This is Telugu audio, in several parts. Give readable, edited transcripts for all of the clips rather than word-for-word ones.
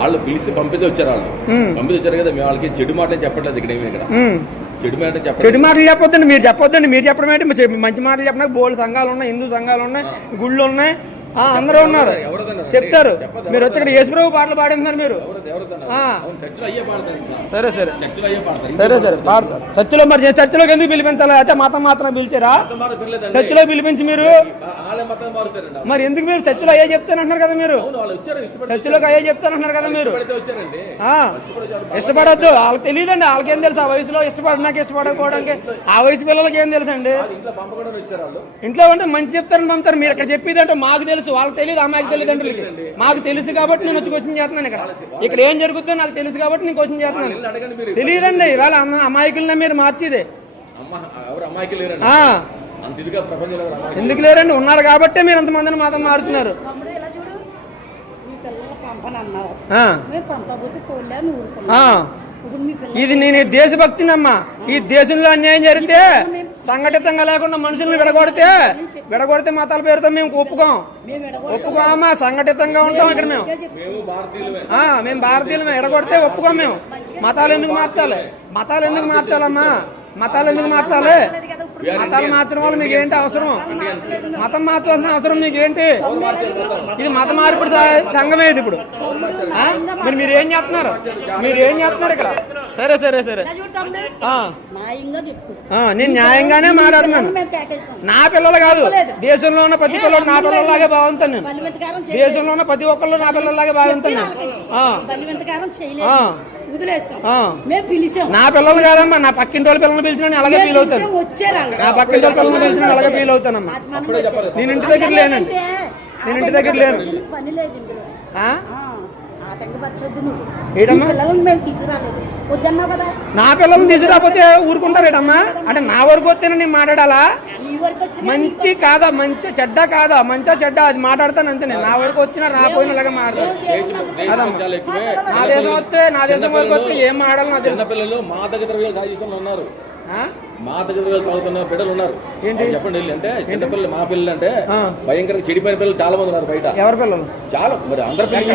వాళ్ళు పిలిచి పంపితే వచ్చారు. వాళ్ళు పంపితే వచ్చారు కదా, మేము వాళ్ళకి చెడు మాట చెప్పట్లేదు ఇక్కడ ఏమి. ఇక్కడ చెడు మాటలు చెప్పొద్దండి, మీరు చెప్పొద్దండి. మీరు చెప్పడం ఏంటి? మంచి మాటలు చెప్పడానికి బోల్డ్ సంఘాలు ఉన్నాయి, హిందూ సంఘాలు ఉన్నాయి, గుళ్ళు ఉన్నాయి, అందరూ ఉన్నారు, చెప్తారు. మీరు వచ్చి ఇక్కడ యేసుప్రభు పాటలు పాడుతున్నారు మీరు. సరే సరే సరే సరే పాడతారు. చర్చిలో మరి చర్చిలోకి ఎందుకు పిలిపించాలి? అయితే మతం మాత్రం పిలిచారా? చర్చిలో పిలిపించి మీరు మరి ఎందుకు మీరు చర్చిలో అయ్యే చెప్తానంటున్నారు కదా, మీరు చర్చిలోకి అయ్యే చెప్తానంటున్నారు కదా మీరు. ఇష్టపడద్దు, వాళ్ళకి తెలియదండి. వాళ్ళకేం తెలుసు ఆ వయసులో ఇష్టపడడానికి ఇష్టపడకపోవడానికి? ఆ వయసు పిల్లలకి ఏం తెలుసు అండి? ఇంట్లో అంటే మంచి చెప్తారని పంపుతారు. మీరు ఇక్కడ చెప్పేది అంటే మాకు తెలుసు, వాళ్ళకి తెలియదు, అమ్మాయికి తల్లిదండ్రులకి. మాకు తెలుసు కాబట్టి నేను వచ్చి కోచింగ్ చేస్తున్నాను. ఇక్కడ ఏం జరుగుతుందో నాకు తెలుసు కాబట్టి నేను కోచింగ్ చేస్తున్నాను. తెలియదండి ఇవాళ అమాయకులనే మీరు మార్చేది. ఎందుకు లేరండి? ఉన్నారు కాబట్టి మీరు అంతమందిని మాత్రం మారుతున్నారు. ఇది నేను దేశభక్తినమ్మా. ఈ దేశంలో అన్యాయం జరిగితే సంఘటితంగా లేకుండా మనుషుల్ని విడగొడితే మతాల పేరుతో మేము ఒప్పుకోమా. సంఘటితంగా ఉంటాం ఇక్కడ మేము భారతీయులు. ఎడగొడితే ఒప్పుకోం మేము. మతాలు ఎందుకు మార్చాలమ్మా? మతాలు ఎందుకు మార్చాలి? మతాలు మార్చడం వల్ల మీకు ఏంటి అవసరం? మతం మార్చాల్సిన అవసరం మీకు ఏంటి? ఇది మత మార్పిడి సంఘమే ఇది ఇప్పుడు. మరి మీరు ఏం చేస్తున్నారు ఇక్కడ? సరే సరే సరే నేను న్యాయంగానే మాట్లాడుతున్నాను. నా పిల్లలు కాదు, దేశంలో ఉన్న ప్రతి పిల్లలు నా పిల్లల్లాగే భావిస్తాను నేను. దేశంలో ఉన్న ప్రతి ఒక్కళ్ళు నా పిల్లల్లాగే భావిస్తాను నేను. నా పిల్లలు కాదమ్మా, నా పక్కింటి వాళ్ళ పిల్లల్ని పిలిచిన అలాగే ఫీల్ అవుతాను. నా పక్కింటి వాళ్ళ పిల్లల్ని పిలిచిన అలాగే ఫీల్ అవుతానమ్మా. నేను ఇంటి దగ్గర లేను. నా పిల్లల్ని తీసుకురాకపోతే ఊరుకుంటారు ఏటమ్మా? అంటే నా వరకు వస్తేనే నేను మాట్లాడాలా? మంచి కాదా, మంచి చెడ్డ కాదా, మంచా చెడ్డ అది మాట్లాడతాను అంతే. నేను నా వరకు వచ్చినా రాపోయినా అలాగే మాట్లాడతాను. నా దేశం వరకు వస్తే ఏం మాట్లాడాలి? నా దేశం పిల్లలు మా దగ్గర ఉన్నారు, మా దగ్గర తాగుతున్న బిడ్డలు ఉన్నారు. చెప్పండి అంటే చిన్నపిల్లలు, మా పిల్లలు అంటే భయంకరంగా చెడిపోయిన పిల్లలు చాలా మంది ఉన్నారు బయట. ఎవరి పిల్లలు? చాలా మరి అందరి పిల్లలు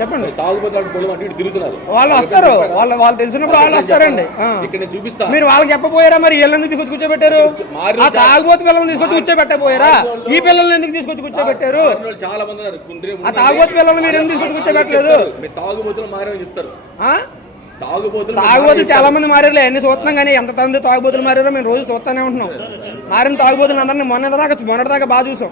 చెప్పండి. తాగుపోతే పిల్లలు అంటే తిరుగుతున్నారు. వాళ్ళు వస్తారు, వాళ్ళు తెలిసినప్పుడు వాళ్ళు వస్తారండి. ఇక్కడ నేను చూపిస్తాను. మీరు వాళ్ళకి చెప్పపోయారా? మరి వీళ్ళని తీసుకొచ్చి కూర్చోబెట్టారు. తాగుబోతు పిల్లల్ని తీసుకొచ్చి కూర్చోబెట్టపోయారా? ఈ పిల్లల్ని ఎందుకు తీసుకొచ్చి కూర్చోబెట్టారు? చాలా మంది ఉన్నారు. ఆ తాగుబోతు పిల్లల్ని మీరు ఎందుకు తీసుకొచ్చి కూర్చోబెట్టలేదు? తాగుబోతులు మారని చెప్తారు. తాగుబోతులు చాలా మంది మారారులే, అన్ని చూస్తున్నాం. కానీ ఎంతమంది తాగుబోతులు మారారో మేము రోజు చూస్తూనే ఉంటున్నాం. మారిన తాగుబోతులు అందరినీ మొన్నటిదాకా బాగా చూసాం.